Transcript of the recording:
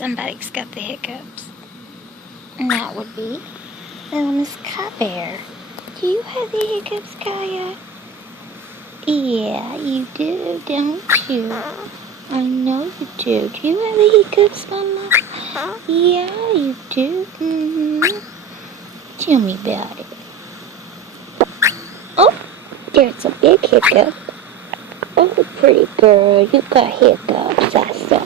somebody's got the hiccups. And that would be little Miss Cat Bear. Do you have the hiccups, Kaya? Yeah, you do, don't you? I know you do. Do you have the hiccups, Mama? Yeah, you do. Tell me about it. Oh, there's a big hiccup. Oh, pretty girl, you got hiccups, I say.